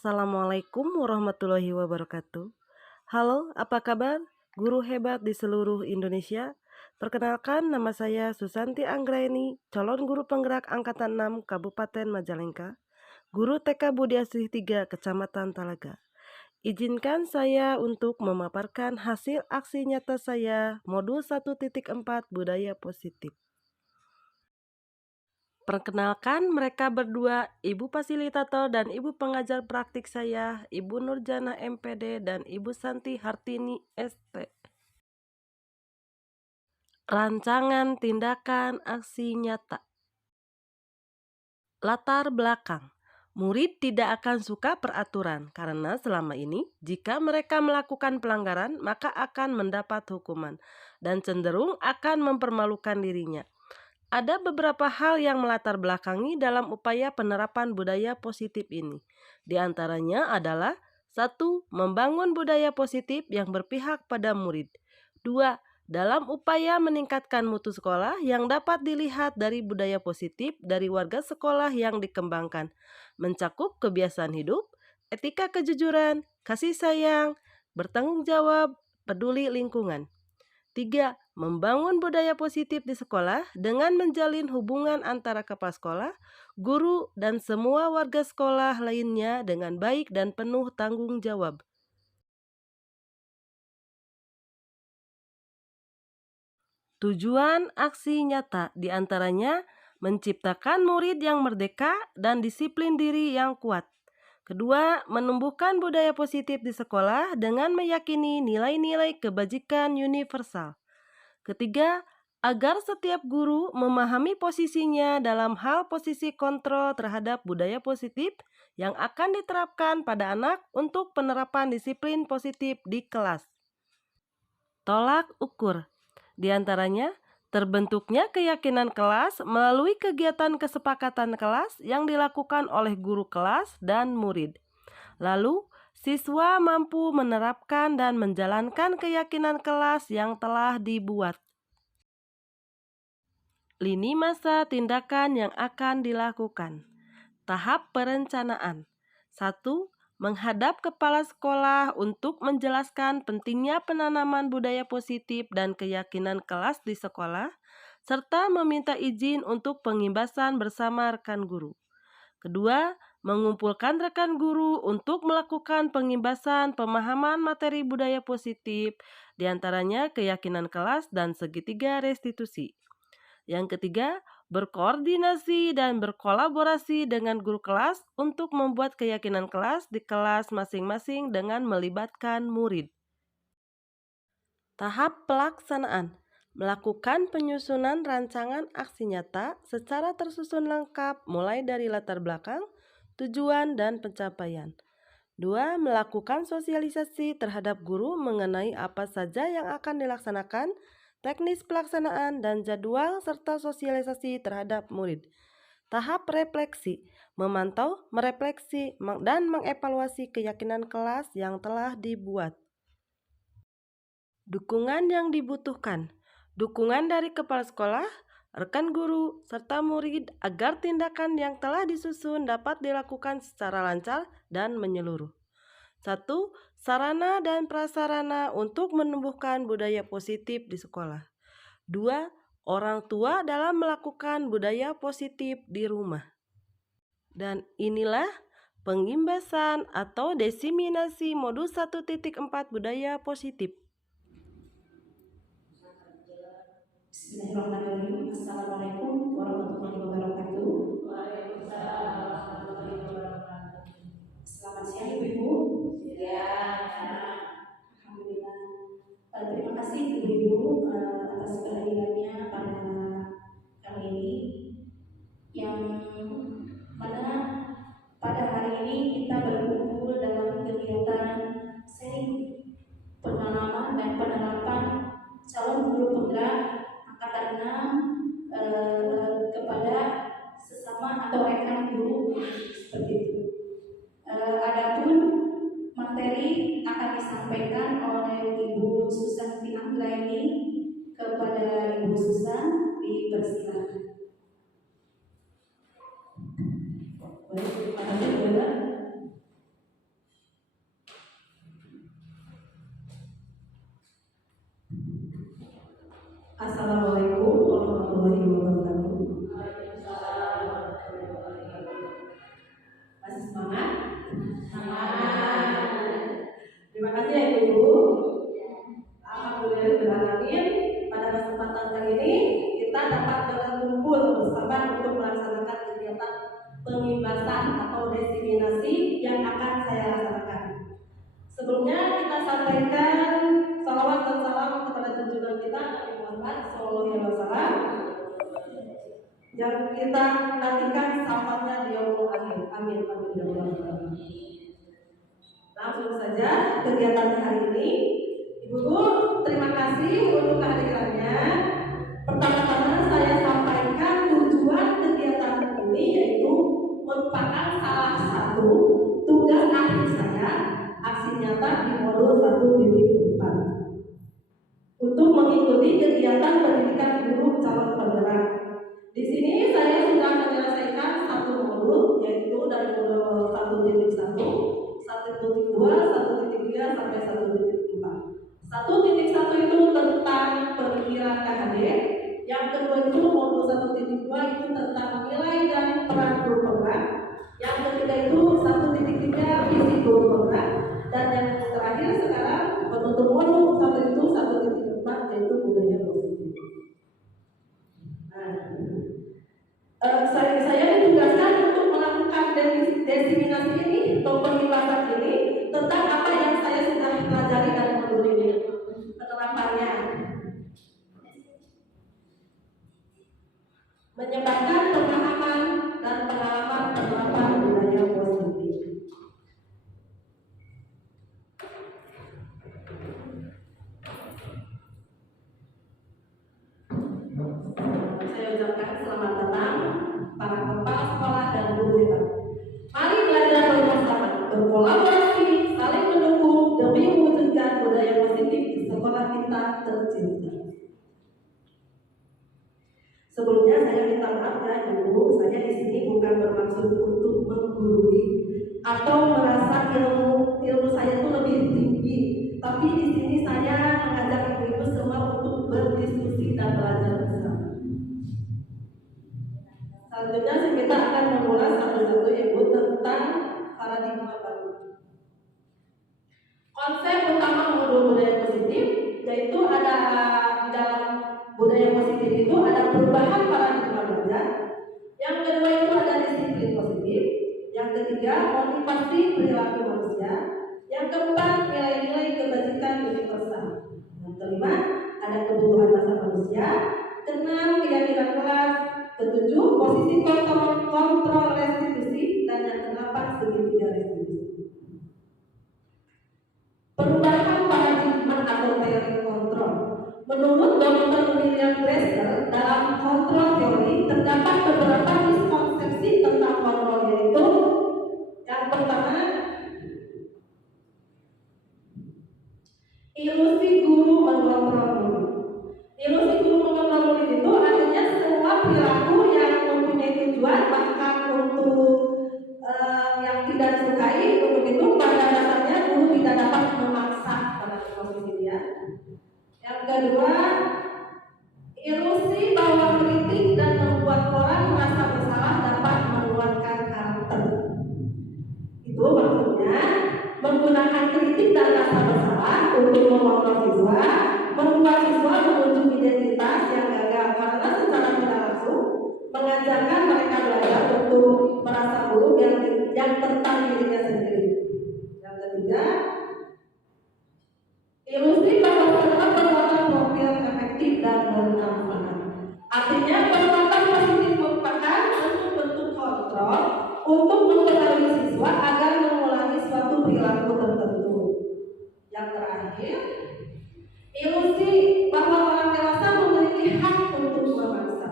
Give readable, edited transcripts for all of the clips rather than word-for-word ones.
Assalamualaikum warahmatullahi wabarakatuh. Halo, apa kabar? Guru hebat di seluruh Indonesia. Perkenalkan, nama saya Susanti Anggraeni, calon guru penggerak Angkatan 6 Kabupaten Majalengka, guru TK Budi Asih 3 Kecamatan Talaga. Izinkan saya untuk memaparkan hasil aksi nyata saya modul 1.4 Budaya Positif. Perkenalkan mereka berdua, Ibu Fasilitator dan Ibu Pengajar Praktik saya, Ibu Nurjana MPD dan Ibu Santi Hartini ST. Rancangan tindakan aksi nyata. Latar belakang. Murid tidak akan suka peraturan karena selama ini jika mereka melakukan pelanggaran maka akan mendapat hukuman dan cenderung akan mempermalukan dirinya. Ada beberapa hal yang melatar belakangi dalam upaya penerapan budaya positif ini. Di antaranya adalah 1. Membangun budaya positif yang berpihak pada murid. 2. Dalam upaya meningkatkan mutu sekolah yang dapat dilihat dari budaya positif dari warga sekolah yang dikembangkan, mencakup kebiasaan hidup, etika kejujuran, kasih sayang, bertanggung jawab, peduli lingkungan. 3. Membangun budaya positif di sekolah dengan menjalin hubungan antara kepala sekolah, guru, dan semua warga sekolah lainnya dengan baik dan penuh tanggung jawab. Tujuan aksi nyata diantaranya menciptakan murid yang merdeka dan disiplin diri yang kuat. Kedua, menumbuhkan budaya positif di sekolah dengan meyakini nilai-nilai kebajikan universal. Ketiga, agar setiap guru memahami posisinya dalam hal posisi kontrol terhadap budaya positif yang akan diterapkan pada anak untuk penerapan disiplin positif di kelas. Tolak ukur. Di antaranya, terbentuknya keyakinan kelas melalui kegiatan kesepakatan kelas yang dilakukan oleh guru kelas dan murid. Lalu, siswa mampu menerapkan dan menjalankan keyakinan kelas yang telah dibuat. Lini masa tindakan yang akan dilakukan. Tahap perencanaan. 1. Menghadap kepala sekolah untuk menjelaskan pentingnya penanaman budaya positif dan keyakinan kelas di sekolah, serta meminta izin untuk pengimbasan bersama rekan guru. Kedua, mengumpulkan rekan guru untuk melakukan pengimbasan pemahaman materi budaya positif, diantaranya keyakinan kelas dan segitiga restitusi. Yang ketiga, berkoordinasi dan berkolaborasi dengan guru kelas untuk membuat keyakinan kelas di kelas masing-masing dengan melibatkan murid. Tahap pelaksanaan. Melakukan penyusunan rancangan aksi nyata secara tersusun lengkap mulai dari latar belakang, tujuan, dan pencapaian. 2. Melakukan sosialisasi terhadap guru mengenai apa saja yang akan dilaksanakan, teknis pelaksanaan, dan jadwal serta sosialisasi terhadap murid. Tahap refleksi, memantau, merefleksi, dan mengevaluasi keyakinan kelas yang telah dibuat. Dukungan yang dibutuhkan. Dukungan dari kepala sekolah, rekan guru, serta murid agar tindakan yang telah disusun dapat dilakukan secara lancar dan menyeluruh. 1. Sarana dan prasarana untuk menumbuhkan budaya positif di sekolah. 2. Orang tua dalam melakukan budaya positif di rumah. Dan inilah pengimbasan atau diseminasi modul 1.4 budaya positif. Bismillahirrahmanirrahim. Assalamualaikum warahmatullahi wabarakatuh. Waalaikumsalam warahmatullahi wabarakatuh. Selamat siang Ibu-Ibu. Ya. Alhamdulillah. Terima kasih Ibu-Ibu atas kehadirannya pada kali ini, yang mana pada hari ini kita berkumpul dalam kegiatan sharing pengalaman dan penerapan calon guru penggerak Angkatan 6 kepada sesama atau rekan guru seperti itu. Adapun materi akan disampaikan oleh Ibu Susanti Anggraeni kepada Ibu desiminasi yang akan saya laksanakan. Sebelumnya kita sampaikan salawat dan salam kepada junjungan kita Nabi Muhammad SAW yang kita nantikan syafaatnya di yaumul akhir. Amin. Amin ya rabbal alamin. Langsung saja kegiatan hari ini. Ibu-ibu, terima kasih untuk kehadirannya. Pertama-tama saya sampaikan tujuan kegiatan ini, yaitu merupakan salah satu tugas akhir saya aksi nyata di modul 1.4 untuk mengikuti kegiatan pendidikan guru calon penggerak. Di sini saya sudah menyelesaikan satu modul, yaitu dari modul 1.1, 1.2, 1.3 sampai 1.4. 1.1 itu tentang pemikiran KHD, yang kedua itu modul 1.2 itu tentang nilai dan peran guru penggerak, yang ketiga itu 1.3 visi guru penggerak, dan yang terakhir sekarang penutup modul 1 itu 1.4 yaitu budaya positif. Saya ditugaskan untuk melakukan desiminasi ini atau penjelasan ini tentang apa yang saya sudah pelajari dari modul ini, penerapannya, menyebarkan pemahaman dan pengalaman penerapan budaya positif. Saya ucapkan selamat datang para kepala sekolah dan guru hebat. Mari belajar bersama, berkolaborasi, saling mendukung demi mewujudkan budaya positif di sekolah kita tercinta. Sebelumnya saya minta maaf ya Ibu, saya di sini bukan bermaksud untuk menggurui atau merasa ilmu saya itu lebih tinggi, tapi di sini saya mengajak ibu-ibu semua untuk berdiskusi dan belajar bersama. Selanjutnya kita akan mengulas satu-satu Ibu tentang paradigma baru. Konsep utama modul budaya positif yaitu ada di dalam budaya positif itu ada perubahan paradigma belajar. Yang kedua itu ada disiplin positif. Yang ketiga motivasi perilaku manusia. Yang keempat nilai-nilai kebajikan universal. Yang kelima ada kebutuhan dasar manusia. Keenam keyakinan kelas. Ketujuh posisi kontrol restitusi, dan yang kedelapan segitiga restitusi. Perubahan paradigma atau teori kontrol. Menurut Dr. William Glasser, dalam kontrol teori terdapat beberapa miskonsepsi tentang kontrol, yaitu yang pertama, ilusi guru mengontrol murid. Ilusi guru mengontrol murid itu artinya semua perilaku yang mempunyai tujuan, bahkan untuk yang tidak disukai, untuk itu pada dasarnya guru tidak dapat memaksa pada posisi dia. Yang kedua, ilusi bahwa kritik dan membuat orang merasa bersalah dapat menguatkan karakter. Itu maksudnya menggunakan kritik dan rasa bersalah untuk mengontrol siswa, membuat siswa menuju identitas yang gagal, karena secara tidak langsung mengajarkan mereka belajar untuk merasa buruk yang tentang dirinya sendiri. Yang ketiga, ilusi bahwa adalah perbuatan profil efektif dan bermanfaat. Artinya perbuatan positif merupakan bentuk kontrol untuk mempengaruhi siswa agar mengulangi suatu perilaku tertentu. Yang terakhir, ilusi bahwa orang dewasa memiliki hak untuk memaksa.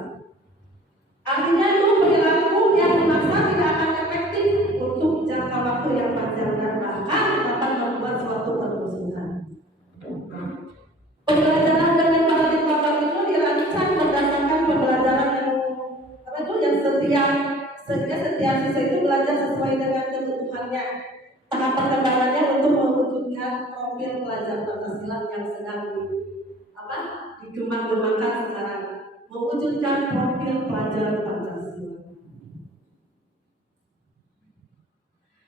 Artinya itu perilaku yang memaksa tidak akan efektif untuk jangka waktu yang panjang dan bahkan dapat membuat suatu permusuhan. Pembelajaran dengan paradigma baru itu dirancang berdasarkan pembelajaran yang setiap siswa itu belajar sesuai dengan kebutuhannya. Tahap perkembangannya untuk mewujudkan profil pelajar Pancasila yang sedang dikembang-kembangkan sekarang, mewujudkan profil pelajar Pancasila.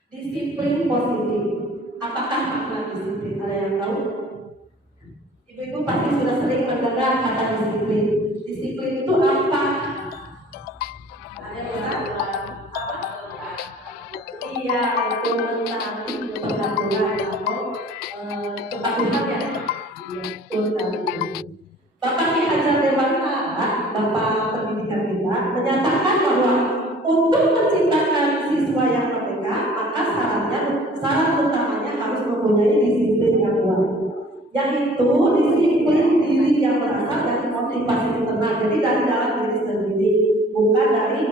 Disiplin positif. Apakah makna disiplin? Ada yang tahu? Ibu-ibu pasti sudah sering mendengar kata disiplin. Disiplin itu apa? Ada yang tahu? Iya, dari dalam diri sendiri, bukan dari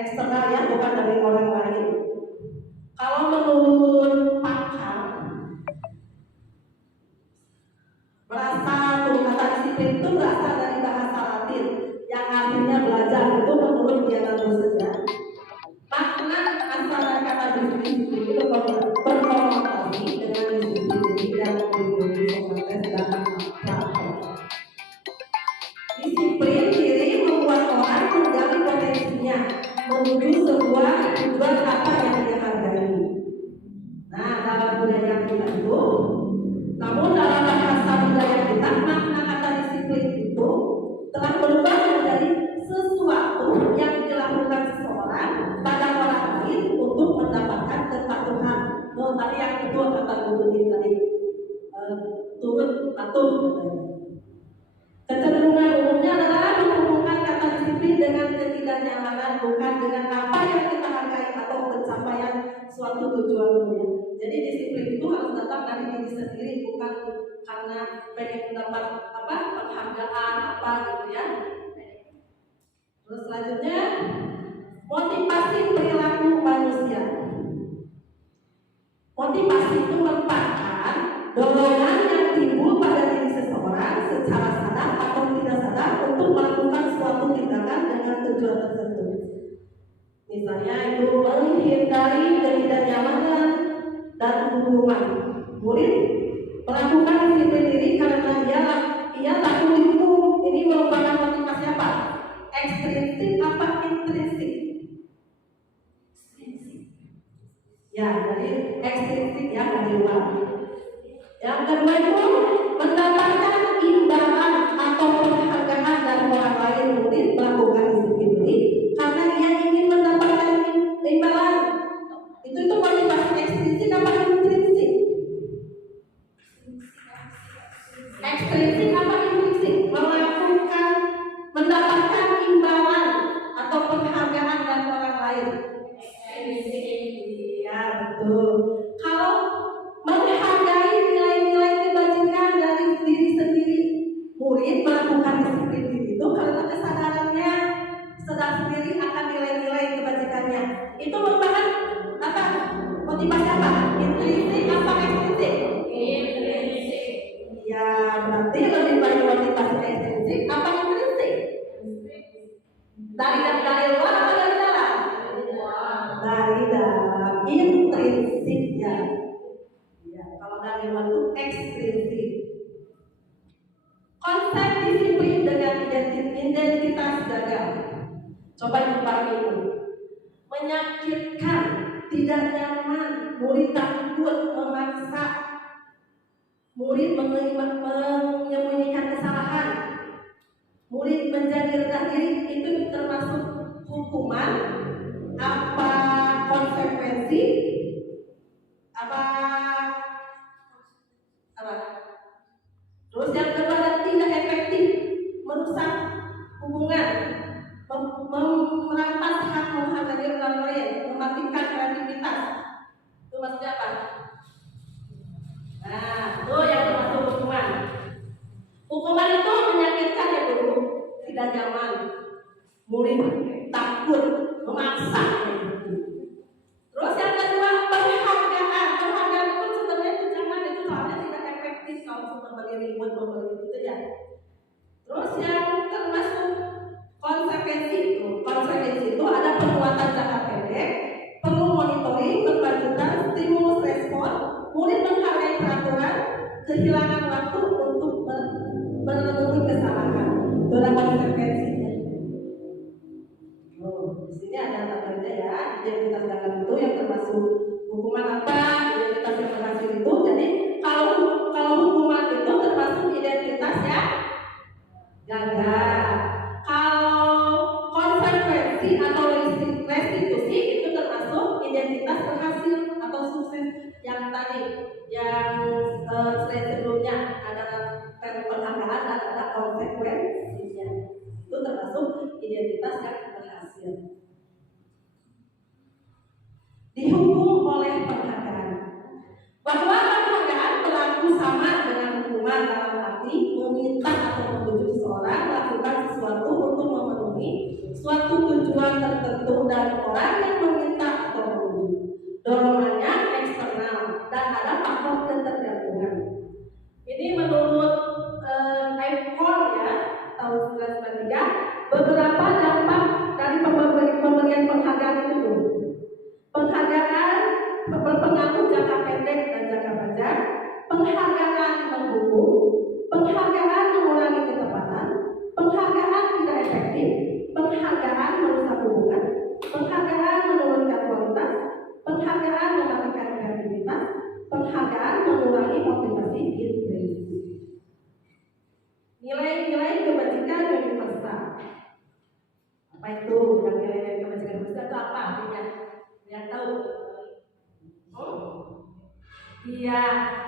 eksternal ya, bukan dari orang lain. Kalau menurut pakar, kata disiplin itu berasal dari bahasa Latin yang artinya belajar. Itu menurut dia saja. Makna asal dari kata disiplin itu berkonotasi dengan disiplin dan teori Sokrates dan Plato. Disiplin diri membuat orang menggali potensinya menuju sebuah tujuan apa yang dia hargai. Nah, dalam budaya kita itu, namun dalam bahasa budaya kita, makna kata disiplin itu telah berubah menjadi sesuatu yang dilakukan seseorang pada orang lain untuk mendapatkan kepatuhan. Tadi yang kedua kata guru tadi, turut patuh. Kecenderungan umumnya adalah menghubungkan kata disiplin dengan ketidaknyamanan, bukan dengan apa yang kita hargai atau pencapaian suatu tujuan dunia. Jadi disiplin itu harus datang dari diri sendiri, bukan karena pengen mendapat penghargaan apa gitu ya. Terus selanjutnya, motivasi perilaku manusia. Motivasi itu merupakan dorongan yang timbul pada diri seseorang secara sadar atau tidak sadar untuk melakukan suatu tindakan dengan tujuan tertentu. Misalnya itu menghindari ketidaknyamanan dan hukuman. Murid melakukan disiplin diri karena ia takut dihukum. Ini merupakan motivasi apa? Ekstrinsik apa intrinsik? Ya, jadi ekstrinsik ya, dari luar. Yang kedua itu mendapatkan imbalan atau penghargaan dari orang lain. Murid melakukan disiplin diri karena ia ingin mendapatkan imbalan. Itu motivasi ekstrinsik apa intrinsik? Ekstrinsik apa intrinsik? Mendapatkan imbalan atau penghargaan dari orang lain. Ya, betul. Kalau menghargai nilai-nilai kebajikan dari diri sendiri, murid melakukan disiplin diri itu karena kesadarannya sadar sendiri akan nilai-nilai kebajikannya. Itu merupakan apa? Motivasi apa? Intrinsik apa ekstrinsik? Intrinsik. Ya, berarti lebih banyak motivasi ekstrinsik apa intrinsik? Dari luar apa dari dalam? Dari dalam, intrinsik ya. Ya, kalau dari luar itu ekstrinsik. Konsep disiplin dengan identitas gagal. Coba dibagi itu. Menyakitkan, tidak nyaman, murid takut, memaksa, murid menyembunyikan kesalahan, murid menjadi rendah diri, itu termasuk hukuman, apa konsekuensi, apa. Terus yang kedua adalah tidak efektif, merusak hubungan, merampas hak menghargai orang lain, mematikan kreativitas. Itu maksudnya apa? Nah, itu yang termasuk hukuman. Hukuman itu menyakitkan ya guru, tidak nyaman, murid takut, memaksa. Terus yang kedua penghargaan. Penghargaan itu sebenarnya jangan, itu soalnya tidak efektif kalau cuma beri reward itu ya. Terus yang termasuk konsekuensi itu ada penguatan jangka pendek, perlu monitoring berkelanjutan, stimulus respon, murid menghargai peraturan, kehilangan waktu untuk memenuhi kesalahan. Itu adalah konsekuensinya. Di sini ada tabelnya ya. terbentuk dari orang yang meminta atau menuju. Dorongannya eksternal dan ada faktor ketergantungan. Ini menurut Eichhorn ya, tahun 1993, beberapa dampak dari pemberian penghargaan itu. Penghargaan berpengaruh jangka pendek dan jangka panjang, penghargaan menghukum, penghargaan mengurangi ketepatan, penghargaan tidak efektif, penghargaan merusak hubungan, penghargaan menurunkan kualitas, penghargaan mematikan kreativitas, penghargaan mengurangi motivasi intrinsik. Nilai-nilai kebajikan universal. Apa itu yang nilai-nilai kebajikan universal itu apa artinya? Yang tahu? Iya,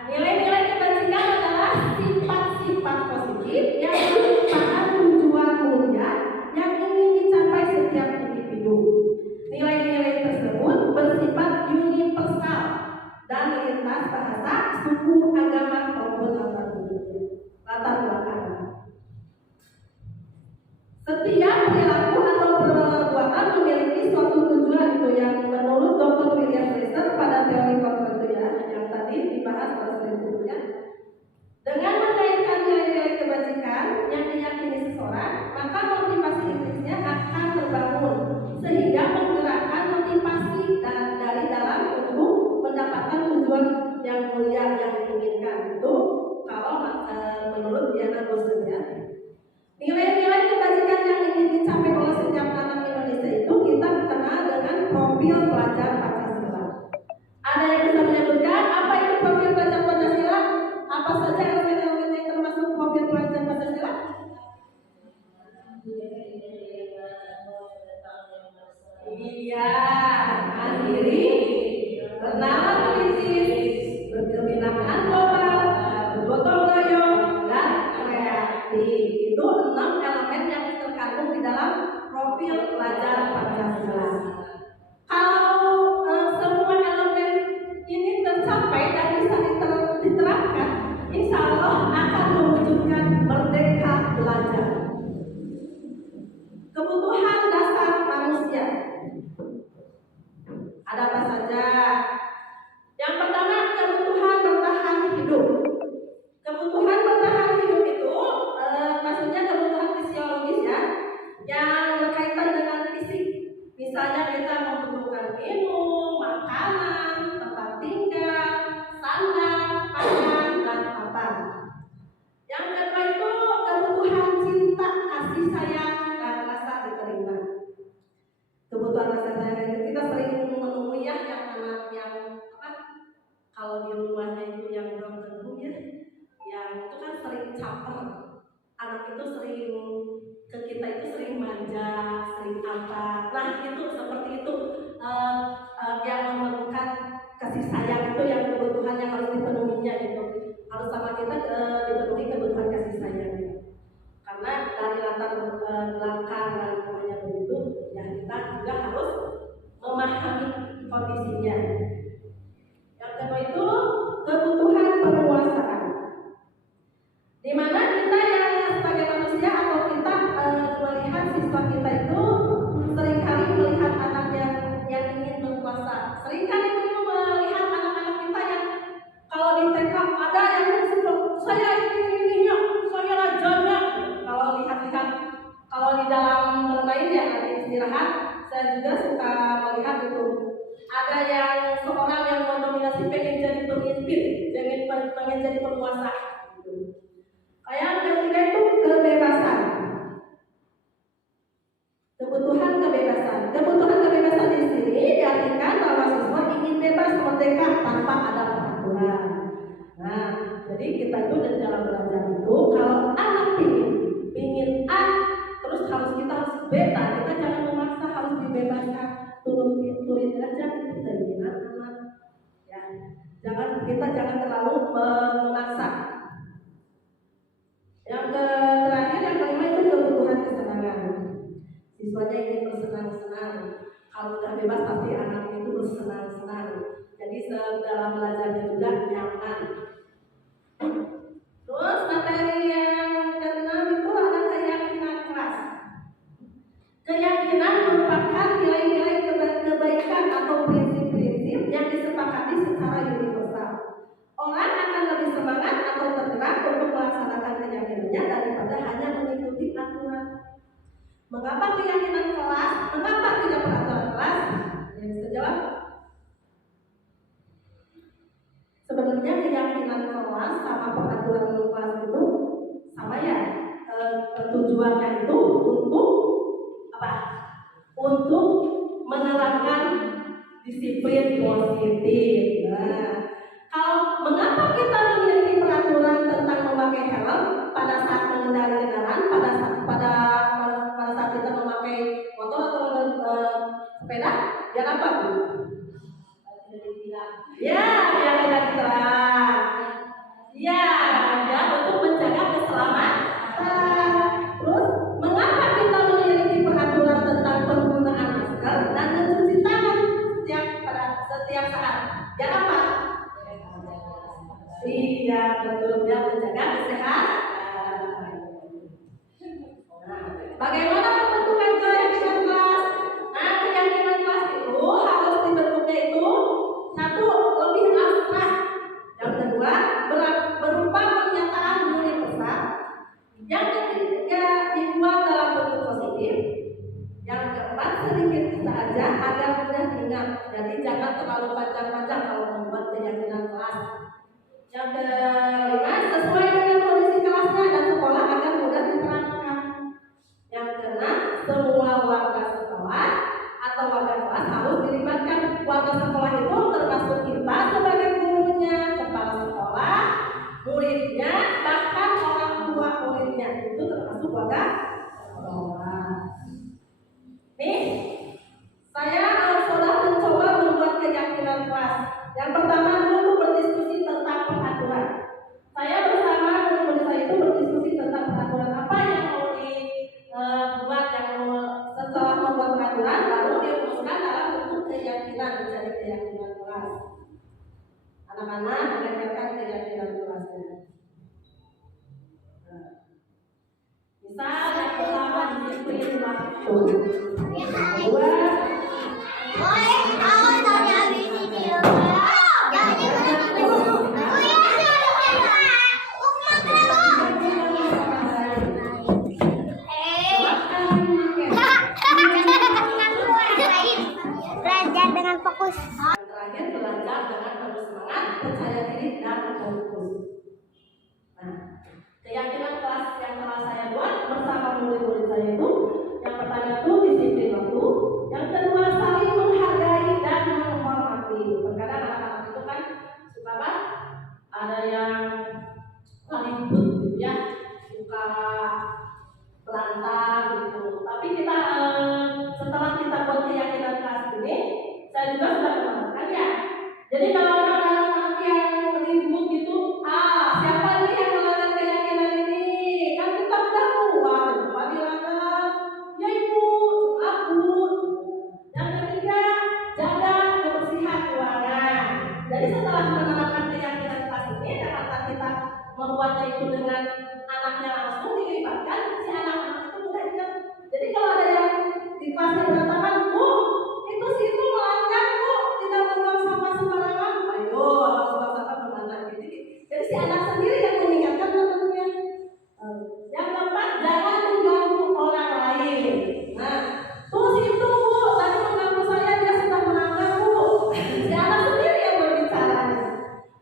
nilai-nilai kebajikan adalah sifat-sifat positif yang merupakan tujuan mulia yang ingin dicapai setiap individu. Nilai-nilai tersebut bersifat universal dan lintas bahasa, suku, agama maupun latar belakang. Setiap perilaku atau perbuatan memiliki suatu tujuan itu yang menurut Dr. William Fraser pada teori kontrol itu ya, yang tadi dibahas pada slide sebelumnya. Dengan mengaitkan nilai-nilai kebajikan yang diyakini seseorang, maka motivasi intrinsiknya akan terbangun sehingga menggerakkan motivasi dari dalam untuk mendapatkan tujuan yang mulia yang diinginkan. Itu kalau menurut Diana Gosen ya. Nilai-nilai kebajikan yang ingin dicapai oleh setiap anak Indonesia itu kita kenal dengan profil pelajar Pancasila. Ada yang bisa menyebutkan apa itu profil pelajar Pancasila? Apa saja elemen-elemen yang termasuk profil pelajar Pancasila? Iya, mandiri, bernama kritis, berkebinakaan global, bergotong royong, dan kreatif. Itu 6 elemen yang terkandung di dalam profil pelajar Pancasila. Kalau semua elemen ini tercapai dan bisa diterapkan, insya Allah akan mewujudkan merdeka belajar. Kebutuhan dasar manusia ada apa saja? Yang pertama, kebutuhan bertahan hidup. Kebutuhan bertahan hidup itu maksudnya kebutuhan fisiologis ya, yang berkaitan dengan fisik. Misalnya kita membutuhkan minum, makanan, tempat tinggal, sandang, pangan, dan papan. Yang kedua itu kebutuhan cinta, kasih sayang, dan rasa diterima. Kebutuhan rasa sayang itu kita sering menemui ya yang anak yang kalau di rumahnya itu yang belum tentu ya, yang itu kan sering caper. Anak itu sering ke kita itu sering manja, sering apa. Nah itu seperti itu yang memerlukan kasih sayang itu yang kebutuhan yang harus dipenuhinya gitu. Harus sama kita dipenuhi kebutuhan kasih sayangnya. Karena dari latar belakang dari rumahnya begitu, ya kita juga harus memahami kondisinya. Yang kedua itu kebutuhan penguasaan, di mana kita yang sebagai manusia atau kita melihat siswa kita itu seringkali melihat anak yang ingin berkuasa. Seringkali ibu melihat anak-anak kita yang kalau di TK ada yang saya ini saya rajanya. Kalau lihat-lihat kalau di dalam bermain ya lagi istirahat, saya juga suka melihat itu. Ada yang seorang yang mendominasi pengen jadi pemimpin, pengen jadi penguasa. Yang ketiga itu kebebasan. Kebutuhan kebebasan. Kebutuhan kebebasan di sini diartikan bahwa siswa ingin bebas merdeka tanpa ada peraturan. Nah, jadi kita itu dalam belajar itu kalau anak pingin A, terus kita harus beta. Kita jangan memaksa, harus dibebaskan. Turutin aja keinginan anak. Ya, kita jangan terlalu memaksa. Yang terakhir, yang kelima itu kebutuhan kesenangan. Siswanya ingin bersenang-senang. Kalau sudah bebas pasti anak itu bersenang-senang. Jadi dalam belajarnya juga nyaman. Terus materi yang keenam itu ada keyakinan keras. Keyakinan merupakan nilai Mengapa keyakinan kelas? Mengapa tidak peraturan kelas? Ada yang bisa jawab? Sebenarnya keyakinan kelas sama peraturan kelas itu sama ya. Tujuannya itu untuk apa? Untuk menerapkan disiplin positif. Nah, kalau mengapa kita memiliki peraturan tentang memakai helm pada saat mengendarai kendaraan, pada saat kita memakai motor atau sepeda, ya apa Bu? Ya, yang tidak ditilang. Ya, ya untuk menjaga keselamatan. Terus, mengapa kita memiliki peraturan tentang penggunaan masker dan mencuci tangan setiap saat? Ya apa? Iya, betul, dia menjaga kesehatan. Bagaimana pembentukan keyakinan kelas? Nah, keyakinan kelas itu harus dibentuknya itu satu, lebih abstrak. Yang kedua, berupa pernyataan universal. Yang ketiga, dibuat dalam bentuk positif. Yang keempat, sedikit saja agar mudah diingat. Jadi jangan terlalu panjang-panjang kalau membuat keyakinan kelas. Yang kelima, sesuai dengan kondisi kelasnya dan sekolah agar mudah diterapkan. Yang keenam, semua warga sekolah atau warga kelas harus dilibatkan. Warga sekolah itu termasuk kita sebagai gurunya, kepala sekolah, muridnya, bahkan orang tua muridnya itu termasuk warga sekolah. Nih, saya sudah mencoba membuat keyakinan kelas. Yang pertama dulu berdiskusi tentang peraturan. Saya bersama murid-murid saya itu berdiskusi tentang peraturan apa yang mau dibuat, setelah membuat peraturan baru dirumuskan dalam bentuk keyakinan menjadi keyakinan kelas. Anak-anak mendengarkan keyakinan kelasnya. Misal yang pertama disiplin waktu. Yang kedua belajar dengan fokus. terakhir belajar dengan penuh semangat, percaya diri dan fokus. Nah, keyakinan kelas yang telah saya buat bersama murid-murid saya itu, yang pertama itu disiplin waktu, yang kedua saling menghargai dan menghormati. Terkadang anak-anak itu kan suka apa? Ada yang ribut gitu ya, suka berantak gitu. Tapi kita setelah kita buat keyakinan kelas ini, saya juga sudah menambahkan ya. Jadi kalau ada anak-anak yang ribut gitu, siapa nih yang melanggar keyakinan ini? Kan kita udah kuat, kenapa dilanggar? Ya ibu, aku. Yang ketiga, jaga kebersihan ruangan. Jadi setelah menerapkan keyakinan kelas ini, karena kita membuatnya itu dengan anaknya langsung dilibatkan, si anak-anak itu mudah ingat. Jadi kalau ada yang di kelas berantakan, Bu, itu situ melanggar, Bu, tidak membuang sampah sembarangan. Ayo, harus buang sampah kemana? Jadi si anak sendiri yang mengingatkan teman-temannya. Yang keempat, jangan mengganggu orang lain. Nah, tuh situ Bu, tadi mengganggu saya, dia sudah melanggar Bu. Si anak sendiri yang berbicara.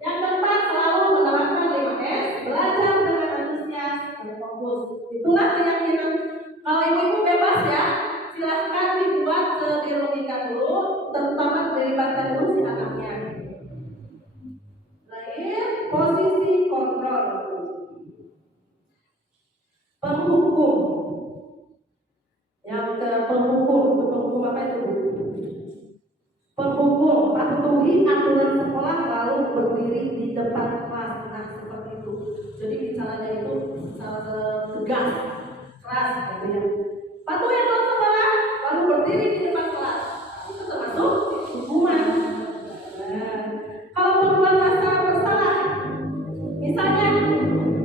Yang keempat, selalu menerapkan 5S, belajar dengan antusias dan fokus. Itulah keyakinan. Kalau ibu-ibu bebas ya, silahkan dibuat dirumahkan dulu, terutama dilibatkan dulu si anaknya. Terakhir, posisi kontrol. Penghukum. Yang ke penghukum, itu penghukum apa itu? Penghukum, patuhi aturan sekolah lalu berdiri di depan kelas. Nah, seperti itu. Jadi bicaranya itu tegas, keras gitu ya. Patuhi aturan sekolah lalu berdiri di depan kelas. Itu termasuk hukuman. Nah, kalau perempuan merasa bersalah, misalnya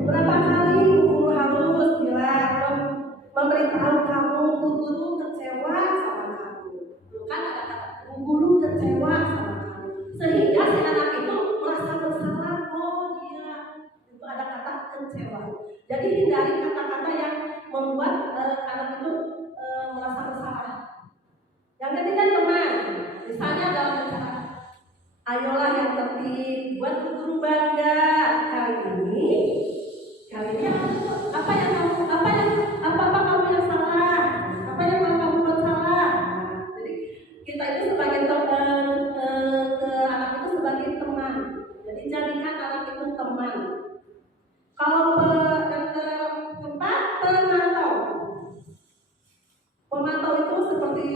berapa kali guru harus bilang, memberitahu kamu guru kecewa sama kamu. Kan ada kata guru kecewa sama kamu, sehingga si anak itu merasa bersalah. Oh iya, itu ada kata kecewa. Jadi hindari kata-kata yang membuat anak itu Ayolah yang tertib, buat guru bangga. Kali ini apa yang apa kamu yang salah? Apa yang kamu buat salah? Jadi kita itu sebagai teman, ke anak itu sebagai teman. Jadi jadikan anak itu teman. Kalau keempat, pemantau itu seperti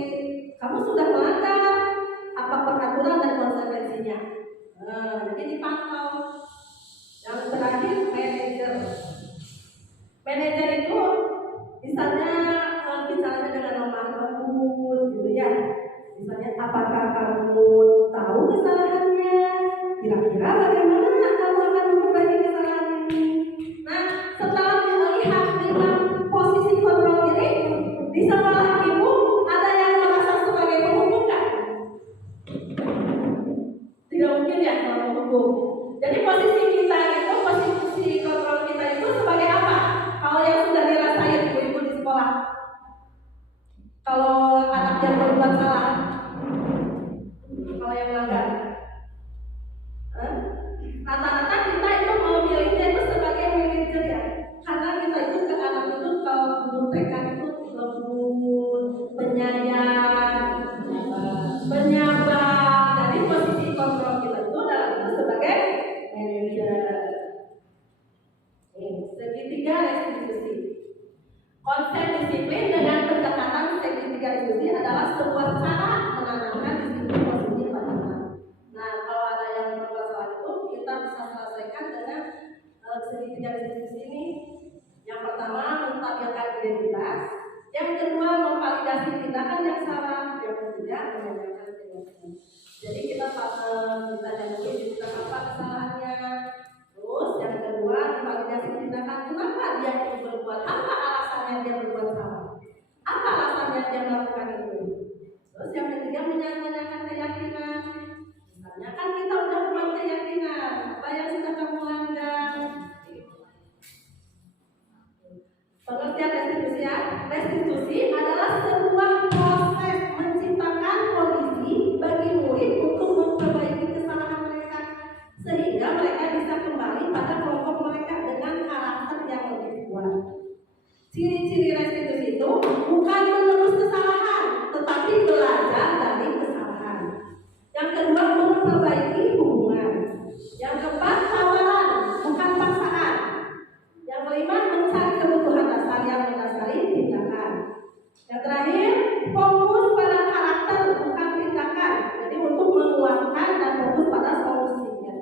kamu sudah melanggar apa peraturan dan konsekuensinya. Jadi dipantau. Yang terakhir manajer. Manajer itu misalnya bicaranya dengan lemah lembut, gitu ya. Misalnya apakah kamu tahu kesalahannya? Kira-kira bagaimana kamu akan memperbaiki kesalahan ini? Nah, setelah melihat 5 posisi kontrol ini, di sekolah ibu ada yang merasa sebagai penghukum nggak? Tidak mungkin ya kalau menghukum. Jadi posisi kita itu, posisi kontrol kita itu sebagai apa? Kalau yang sudah dirasain ibu-ibu di sekolah, kalau anak yang berbuat salah, kalau yang melanggar, rata-rata kita itu memilihnya itu sebagai manajer ya, karena kita itu ke anak itu kalau guru TK itu lembut, penyayang, penyabar. Jadi posisi kontrol kita itu adalah itu sebagai manajer. Segitiga restitusi. Konsep disiplin dengan pendekatan segitiga restitusi adalah sebuah cara menanamkan disiplin positif pada anak. Nah, kalau ada yang berbuat salah itu kita bisa selesaikan dengan segitiga restitusi ini. Yang pertama, menstabilkan identitas. Yang kedua, memvalidasi tindakan yang salah. Yang ketiga, menanyakan tindakan. Jadi kita kita apa kesalahannya. Terus yang kedua, validasi tindakan. Kenapa dia itu berbuat? Apa alasannya dia berbuat salah? Apa alasannya dia melakukan itu? Terus yang ketiga, menanyakan keyakinan. Misalnya kan kita udah membuat keyakinan, apa yang sudah kamu langgar? Pengertian restitusi ya. Restitusi adalah sebuah proses menciptakan kondisi bagi murid untuk memperbaiki kesalahan mereka sehingga mereka bisa kembali pada kelompok mereka dengan karakter yang lebih kuat. Ciri-ciri restitusi itu bukan menerus kesalahan, tetapi belajar dari kesalahan. Yang kedua, memperbaiki hubungan. Yang keempat, tawaran, bukan paksaan. Yang kelima, mencari kebutuhan dasar yang mendasari tindakan. Yang terakhir, fokus pada karakter bukan tindakan. Jadi untuk menguatkan dan fokus pada solusinya.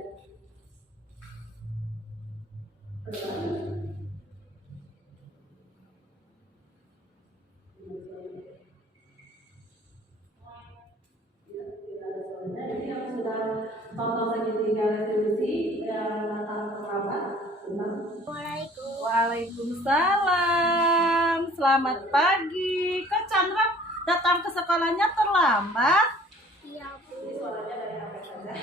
Jadi yang sudah contoh segitiga restitusi yang datang terlambat, Waalaikumsalam. Selamat pagi. Kok Chandra datang ke sekolahnya terlambat? Iya Bu, suaranya dari HP saja.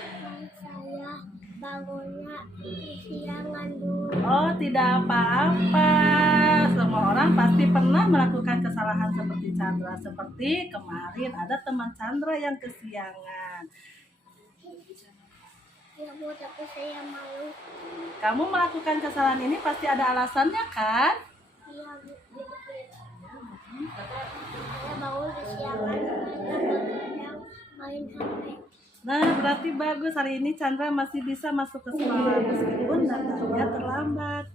saya bangunnya kesiangan Bu. Oh, tidak apa-apa. Semua orang pasti pernah melakukan kesalahan seperti Chandra. Seperti kemarin ada teman Chandra yang kesiangan. Ya Bu, tapi saya malu. Kamu melakukan kesalahan ini pasti ada alasannya kan? Iya Bu, saya bangun kesiangan karena begadang main HP. Nah, berarti bagus. Hari ini Chandra masih bisa masuk ke sekolah meskipun datangnya terlambat.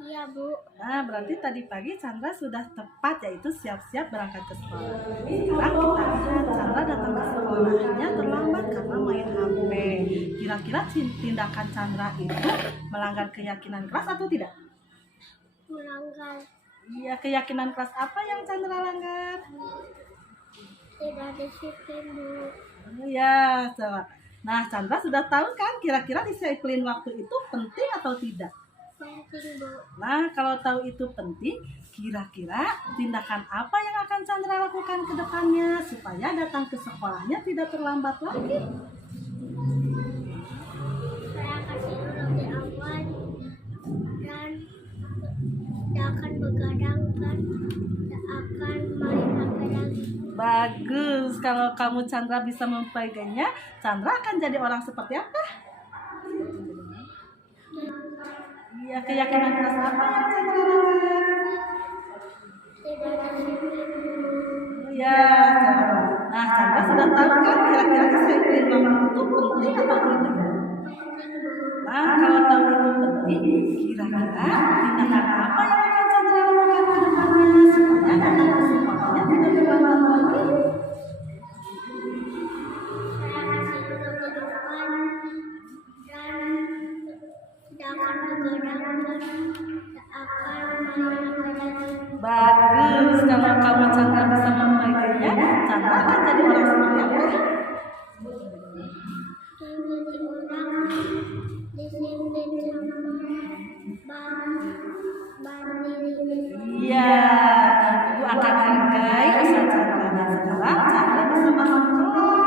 Iya Bu. Nah, berarti tadi pagi Chandra sudah tepat, yaitu siap-siap berangkat ke sekolah. Sekarang kita lihat Chandra datang ke sekolahnya terlambat karena main HP. Kira-kira tindakan Chandra itu melanggar keyakinan kelas atau tidak? Melanggar. Iya, keyakinan kelas apa yang Chandra langgar? Tidak disiplin Bu. Ya, coba. Nah, Chandra sudah tahu kan kira-kira disiplin waktu itu penting atau tidak? Penting Bu. Nah, kalau tahu itu penting, kira-kira tindakan apa yang akan Chandra lakukan ke depannya supaya datang ke sekolahnya tidak terlambat lagi? Saya kasih lebih awal dan tidak akan begadang kan, tidak akan main HP lagi. Bagus, kalau kamu Chandra bisa mempegangnya, Chandra akan jadi orang seperti apa? Iya, keyakinan keras apa yang Chandra lakukan? Iya, nah Chandra sudah tahu kan kira-kira disiplin waktu itu penting atau tidak? Nah, kalau tahu itu penting, kira-kira tindakan apa yang akan Chandra lakukan ke depannya supaya anak kesempatannya tidak berulang lagi? Bagus, kalau kamu Chandra bisa mempegangnya, Chandra akan jadi orang seperti apa? Iya, Ibu akan hargai usaha Chandra dan sekarang Chandra bisa masuk kelas.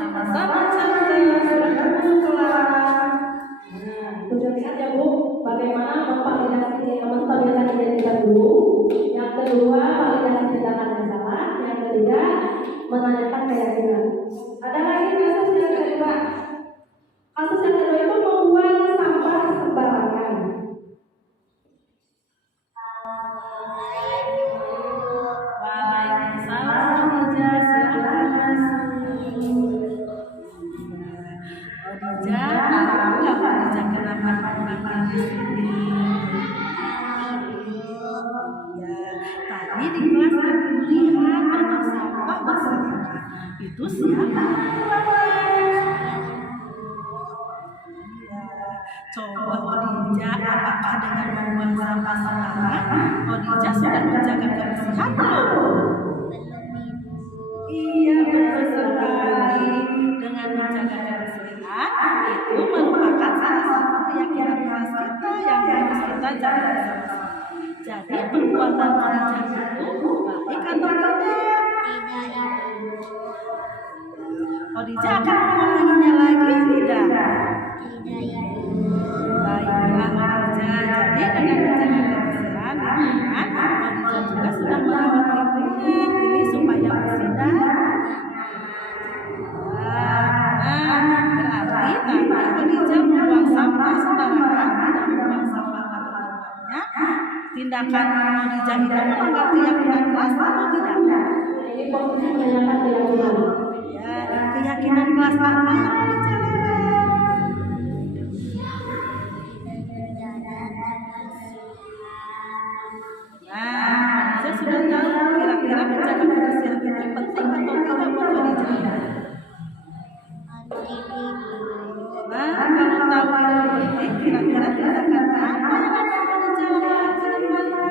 Sama-sama Chandra, silakan masuk kelas. Sudah lihat ya Bu, bagaimana menstabilisasi identitas dulu. Yang kedua, validasi tindakan yang salah. Yang ketiga, menanyakan keyakinan. Ada lagi kasus yang kedua. Kasus yang kedua itu membuang sampah sembarangan. Waalaikumsalam, Khadijah, silakan masuk. Khadijah, tahu nggak Khadijah kenapa dipanggil di sini? Ya, tadi di kelas aku lihat banyak sampah berserakan. Itu siapa yang membuangnya? Coba Khadijah, apakah dengan membuang sampah sembarangan, Khadijah sudah menjaga kebersihan belum? Iya, betul sekali. Dengan menjaga kebersihan, itu merupakan salah satu keyakinan keras kita yang harus kita jaga bersama. Jadi perbuatan Khadijah itu baik atau tidak? Khadijah akan mengulanginya lagi tidak? Baiklah Khadijah, jadi dengan menjaga kebersihan lingkungan, Khadijah juga sudah merawat lingkungan ini supaya bersih dan berarti tadi Khadijah membuang sampah sembarangan, tidak membuang sampah pada tempatnya. Tindakan Khadijah itu melanggar keyakinan kelas atau tidak? Ini posisi menanyakan keyakinan. Ya, keyakinan kelas apa yang Khadijah lakukan? Nah, Khadijah sudah tahu kira-kira menjaga kebersihan itu penting atau tidak buat Khadijah? Nah, kalau tahu itu penting, kira-kira tindakan apa yang akan Khadijah lakukan ke depannya?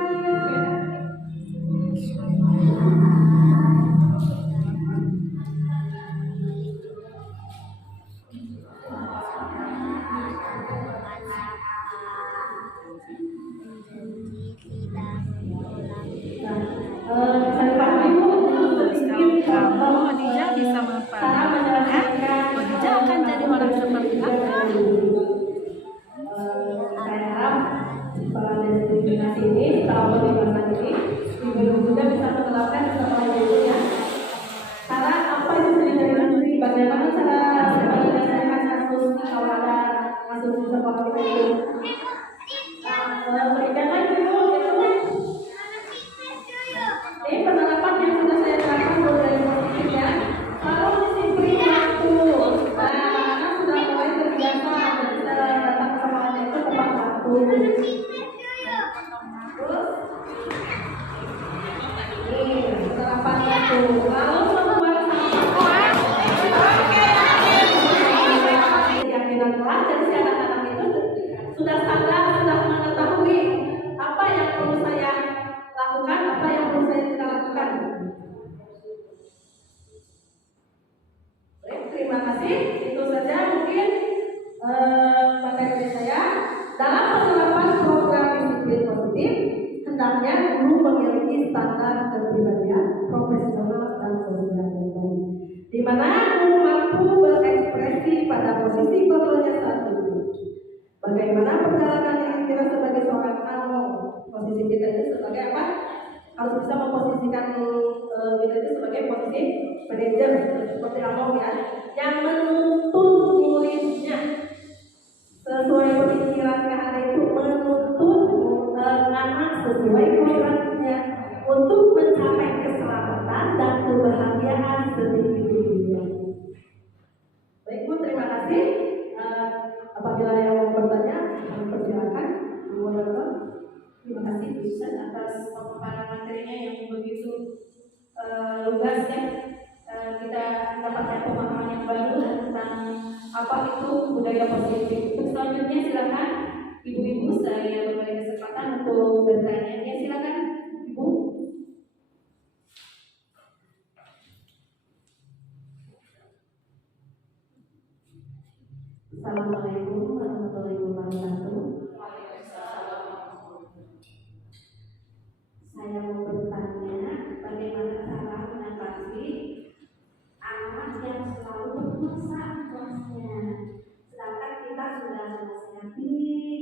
Bisa dipahami Bu? Kalau Khadijah bisa memperhatikan, Khadijah akan jadi orang seperti apa? Saya harap setelah dari diskriminasi ini, setelah pembahasan ini, Ibu juga bisa menerapkan setelah itu ya. Cara apa itu diskriminasi? Bagaimana cara menyelesaikan kasus kalau ada kasus di sekolah kita itu? Berikanlah dulu itu. Ini penerapan yang sudah saya terapkan mulai positif ya. Kalau disiplin waktu, anak-anak sudah mulai terbiasa bisa datang ke sekolahnya itu tepat waktu. Terus, ini penerapan waktu. Kalau membuang keyakinan kelas, jadi si anak-anak itu sudah sadar, sudah mengetahui apa yang perlu saya lakukan, apa yang perlu saya tidak lakukan. Baik, terima kasih. Itu saja mungkin materi saya. Dalam penerapan program disiplin positif, hendaknya guru memiliki standar kepribadian profesional dan sosial yang baik, di mana guru mampu berekspresi pada posisi kontrolnya saat itu. Bagaimana perjalanan diri kita sebagai seorang posisi kita itu sebagai apa? Harus bisa posisi manajer seperti Among ya, yang menuntun muridnya sesuai pemikiran ada itu, menuntun anak sesuai kodratnya untuk mencapai keselamatan dan kebahagiaan sedikit dunia. Baik Bu, terima kasih. Apabila yang mau bertanya, kami persilakan. Terima kasih Bu Susan atas pemaparan materinya yang begitu lugas ya. Kita mendapatkan pemahaman yang baru tentang apa itu budaya positif. Untuk selanjutnya silakan ibu-ibu, saya memberi kesempatan untuk bertanya. Ya silakan Ibu. Assalamualaikum warahmatullahi wabarakatuh. Saya mau bertanya, bagaimana cara mengatasi anak yang selalu berdosa kelasnya, sedangkan kita sudah menasihati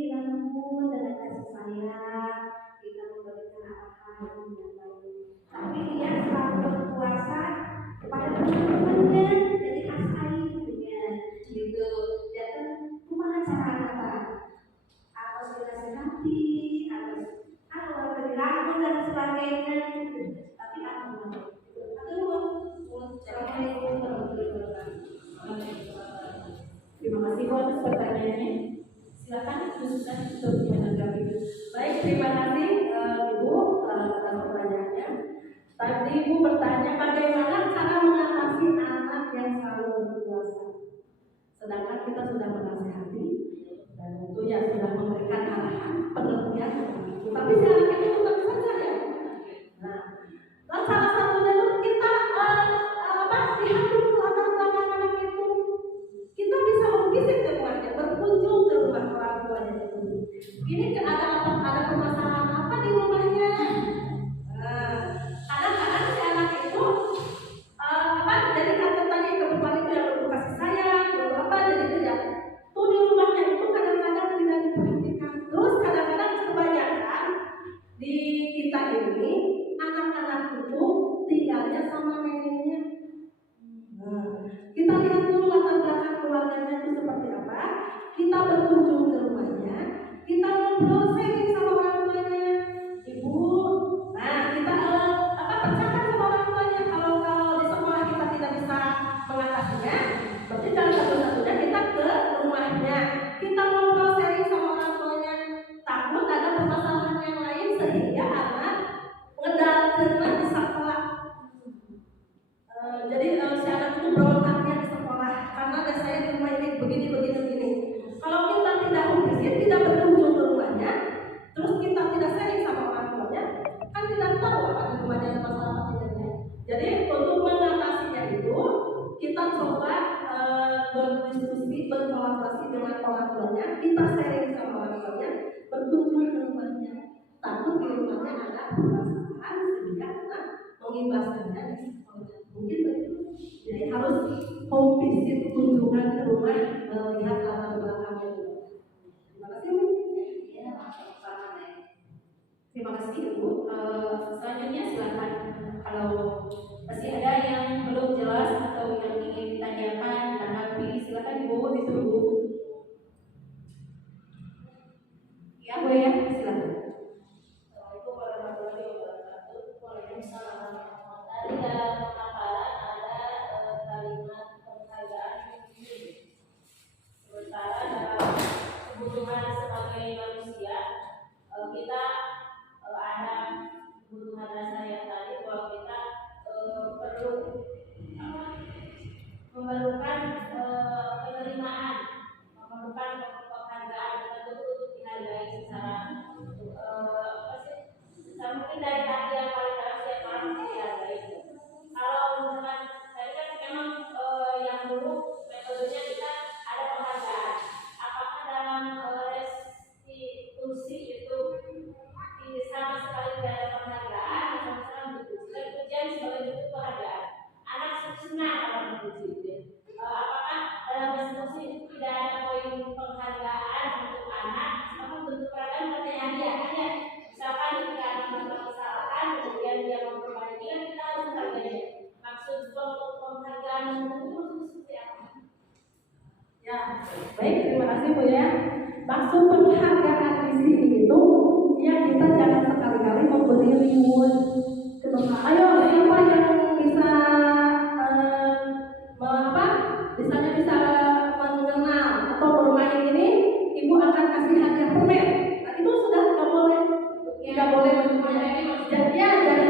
dengan lembut, dengan kasih sayang, kita memberikan arahan yang baik, tapi dia selalu berpuasa kepada teman-temannya, jadi asahi gitu. Dan kumaha cara kata harus dinasihati, harus bergerak dan sebagainya, tapi aku Terima kasih Bu atas pertanyaannya. Silakan Bu Susan untuk menanggapi. baik. Terima kasih Ibu atas pertanyaannya. Tadi Ibu bertanya bagaimana cara mengatasi anak yang selalu berpuasa, sedangkan kita sudah menasihati dan tentunya sudah memberikan arahan pengertian, tapi si anak itu tetap saja ya. Nah, dan salah satunya itu kita lihat dulu latar belakang anak itu. Kita bisa memvisit ke rumahnya, berkunjung ke rumah orang tuanya itu. Ini ada permasalahan apa di rumahnya? Nah, kadang-kadang si anak itu jadi katanya kebutuhan itu yang perlu kasih sayang, perlu apa jadi itu ya. Tuh di rumahnya itu kadang-kadang tidak diperhatikan. Terus kadang-kadang kebanyakan di kita ini anak-anak itu tinggalnya sama neneknya. Kita lihat dulu latar belakang keluarganya itu seperti apa. Kita berkunjung ke rumahnya, kita ngobrol sharing sama orang tuanya. Ibu, nah kita bercakap sama orang tuanya. Kalau di sekolah kita tidak bisa mengatasinya, berarti jalan satu-satunya kita ke rumahnya. Kita ngobrol sharing sama orang tuanya. Takut ada permasalahan yang lain sehingga anak ngedalkeun di sekolah. Jadi si anak itu berontaknya di sekolah karena ada saya di rumah ini begini. Kalau kita tidak memvisit, tidak berkunjung ke rumahnya, terus kita tidak sharing sama orang tuanya, kan tidak tahu apa di rumahnya yang masalah tidaknya. Jadi untuk mengatasinya itu kita coba berdiskusi, berkolaborasi dengan orang tuanya, kita sharing sama orang tuanya, berkunjung ke rumahnya. Takut di rumahnya ada permasalahan sehingga anak mengimbaskannya di sekolah. Mungkin begitu. Jadi harus home visit, kunjungan ke rumah, melihat latar belakangnya dulu. Terima kasih Bu. Terima kasih Ibu. Selanjutnya silakan kalau masih ada yang belum jelas atau yang ingin ditanyakan, tanggapi, silakan Ibu ditunggu. Ya Bu ya, silakan. Assalamualaikum warahmatullahi wabarakatuh. Waalaikumsalam warahmatullahi wabarakatuh. Baik, terima kasih Bu ya. Maksud penghargaan di sini itu ya kita jangan sekali-kali memberi reward ke teman. Ayo siapa yang bisa misalnya bisa mengenal atau bermain ini, ibu akan kasih hadiah permen. Nah, itu sudah nggak boleh, nggak boleh jadi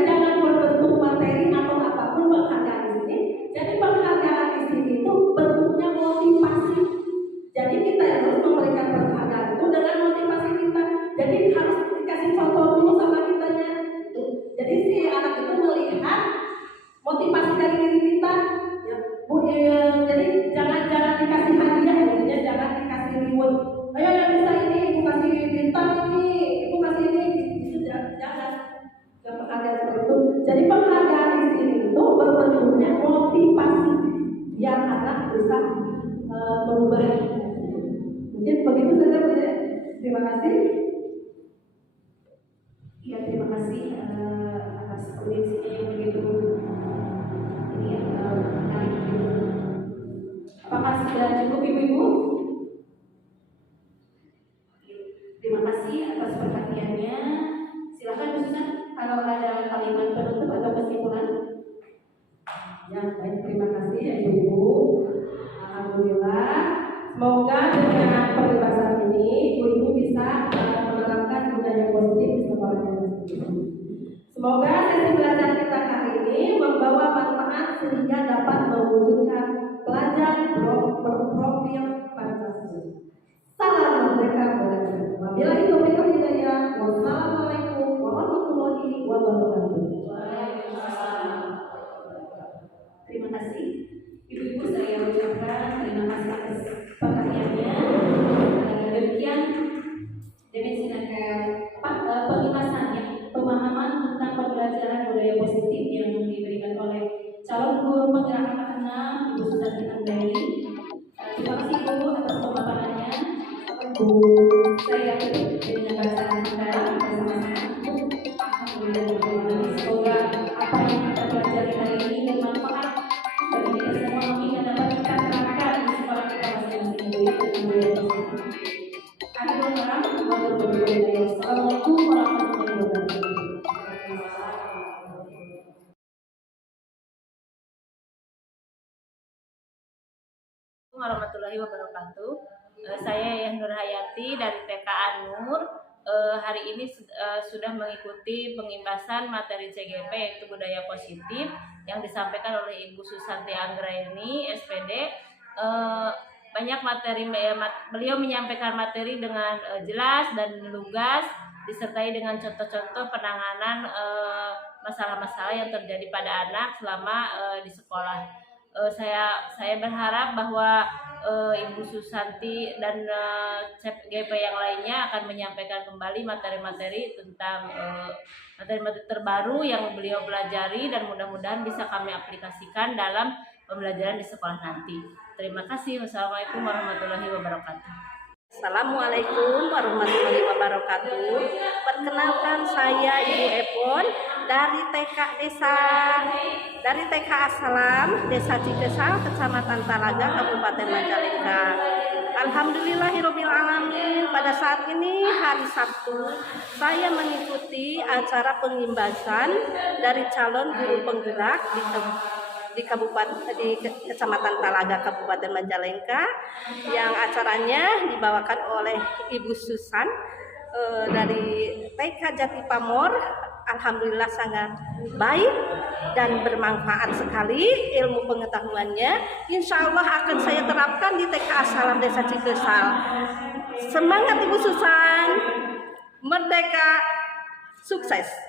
jangan berbentuk materi atau apapun penghargaan di sini. Jadi penghargaan di sini itu bentuknya motivasi. Jadi kita harus memberikan penghargaan itu dengan motivasi kita. Jadi harus dikasih contoh dulu sama kitanya. Jadi si anak itu melihat motivasi dari diri kita. Jadi jangan dikasih hadiah, ya, jangan dikasih reward. Ayo yang bisa ini, ibu kasih bintang ini, ibu kasih ini, itu jangan ada seperti itu. Jadi penghargaan di sini itu berbentuknya motivasi yang anak bisa berubah. Mungkin begitu saja Bu ya. Terima kasih. Ya, terima kasih atas audiensinya yang begitu ini ya, menarik. Apakah sudah cukup Ibu-ibu? Terima kasih atas perhatiannya. Silakan Bu Susan, kalau ada kalimat penutup atau kesimpulan. Ya, baik, terima kasih ya Ibu. Alhamdulillah. Semoga dengan pembebasan ini Ibu bisa menerapkan budaya positif di sekolahnya masing-masing. Semoga sesi belajar kita kali ini membawa manfaat sehingga dapat mewujudkan pelajar berprofil Pancasila. Salam merdeka belajar. Wabillahi taufiq wal hidayah. Wassalamualaikum warahmatullahi wabarakatuh. Terima kasih Ibu-ibu, saya ucapkan terima kasih atas perhatiannya. Demikian pembahasannya, pemahaman tentang pembelajaran budaya positif yang diberikan oleh calon guru penggerak anak-anak Ibu Susanti Anggraini. Terima kasih Ibu atas pemaparannya. Saya tutup dengan bacaan kita bersama-sama. Semoga apa yang kita pelajari hari ini bermanfaat bagi kita semua, mengingat dapat kita terapkan di sekolah kita masing-masing. Assalamualaikum warahmatullahi wabarakatuh. Warahmatullahi wabarakatuh. Saya Yayah Nurhayati dari TK An-Nur. Hari ini sudah mengikuti pengimbasan materi CGP yaitu budaya positif yang disampaikan oleh Ibu Susanti Anggraini SPD. Banyak materi, beliau menyampaikan materi dengan jelas dan lugas, disertai dengan contoh-contoh penanganan masalah-masalah yang terjadi pada anak selama di sekolah. Saya berharap bahwa Ibu Susanti dan CGP yang lainnya akan menyampaikan kembali materi-materi tentang materi-materi terbaru yang beliau pelajari dan mudah-mudahan bisa kami aplikasikan dalam pembelajaran di sekolah nanti. Terima kasih. Wassalamualaikum warahmatullahi wabarakatuh. Assalamualaikum warahmatullahi wabarakatuh. Perkenalkan, saya Ibu Epon dari TK Assalam, Desa Cikesal, Kecamatan Talaga, Kabupaten Majalengka. Alhamdulillahirabbil alamin. Pada saat ini hari Sabtu, saya mengikuti acara pengimbasan dari calon guru penggerak di Kecamatan Talaga, Kabupaten Majalengka, yang acaranya dibawakan oleh Ibu Susan dari TK Jati Pamor. Alhamdulillah sangat baik dan bermanfaat sekali ilmu pengetahuannya. Insya Allah akan saya terapkan di TK Assalam Desa Cikesal. Semangat Ibu Susan, merdeka, sukses.